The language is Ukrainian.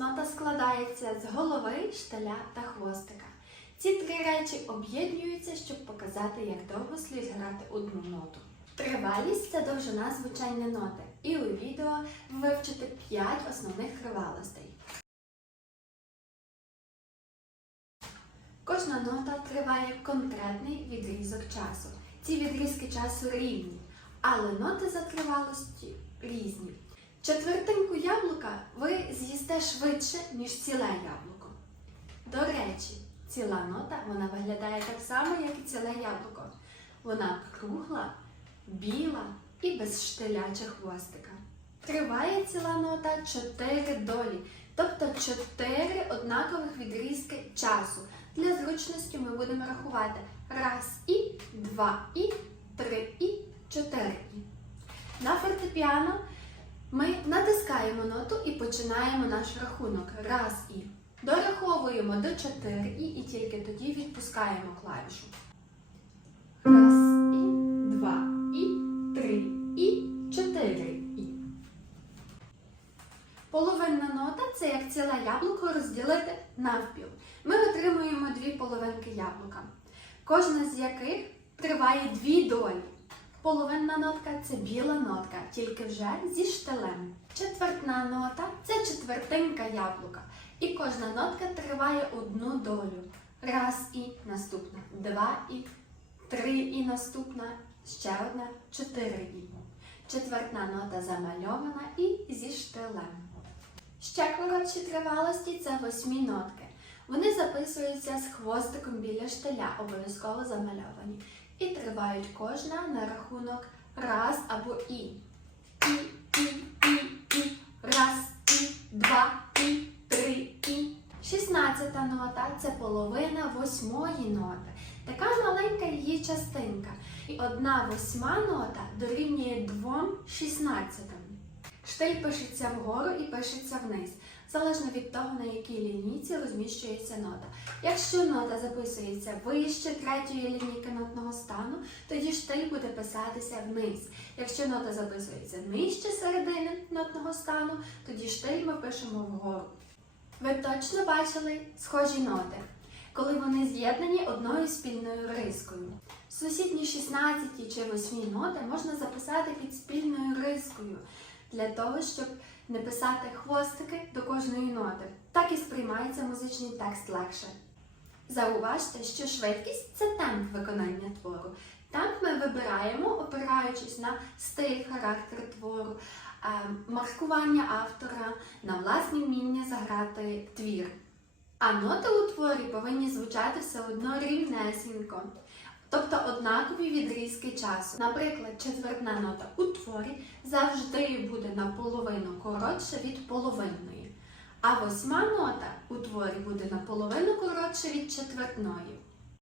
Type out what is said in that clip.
Нота складається з голови, шталя та хвостика. Ці три речі об'єднуються, щоб показати, як довго слід грати одну ноту. Тривалість це довжина звучання ноти. І у відео ви вивчите 5 основних тривалостей. Кожна нота триває конкретний відрізок часу. Ці відрізки часу рівні, але ноти за тривалості різні. Четвертинку яблука ви з'їсте швидше, ніж ціле яблуко. До речі, ціла нота вона виглядає так само, як і ціле яблуко. Вона кругла, біла і без штиля чи хвостика. Триває ціла нота 4 долі, тобто 4 однакових відрізки часу. Для зручності ми будемо рахувати раз і, два і, три і, чотири і. На фортепіано ми натискаємо ноту і починаємо наш рахунок. Раз і. Дораховуємо до 4 і, і тільки тоді відпускаємо клавішу. Раз і, два і, три і, чотири і. Половинна нота це як ціле яблуко розділити навпіл. Ми отримуємо дві половинки яблука, кожна з яких триває дві долі. Половинна нотка це біла нотка, тільки вже зі штилем. Четвертна нота це четвертинка яблука. І кожна нотка триває одну долю. Раз і наступна, два і, три і наступна, ще одна, чотири і. Четвертна нота замальована і зі штилем. Ще коротші тривалості це восьмі нотки. Вони записуються з хвостиком біля штиля, обов'язково замальовані. І тривають кожна на рахунок раз або і. І, і, і, і, раз, і, два, і, три, і. Шістнадцята нота це половина восьмої ноти. Така маленька її частинка. І одна восьма нота дорівнює двом шістнадцятим. Штиль пишеться вгору і пишеться вниз, залежно від того, на якій лінійці розміщується нота. Якщо нота записується вище третьої лінійки нотного стану, тоді штиль буде писатися вниз. Якщо нота записується нижче середини нотного стану, тоді штиль ми пишемо вгору. Ви точно бачили схожі ноти, коли вони з'єднані одною спільною рискою. Сусідні 16 чи 8 ноти можна записати під спільною рискою для того, щоб не писати хвостики до кожної ноти. Так і сприймається музичний текст легше. Зауважте, що швидкість це темп виконання твору. Темп ми вибираємо, опираючись на стиль, характер твору, е, маркування автора, на власні вміння заграти твір. А ноти у творі повинні звучати все одно рівнесенько, тобто однакові відрізки часу. Наприклад, четвертна нота у творі завжди буде наполовину коротша від половинної, а восьма нота у творі буде наполовину коротша від четвертної.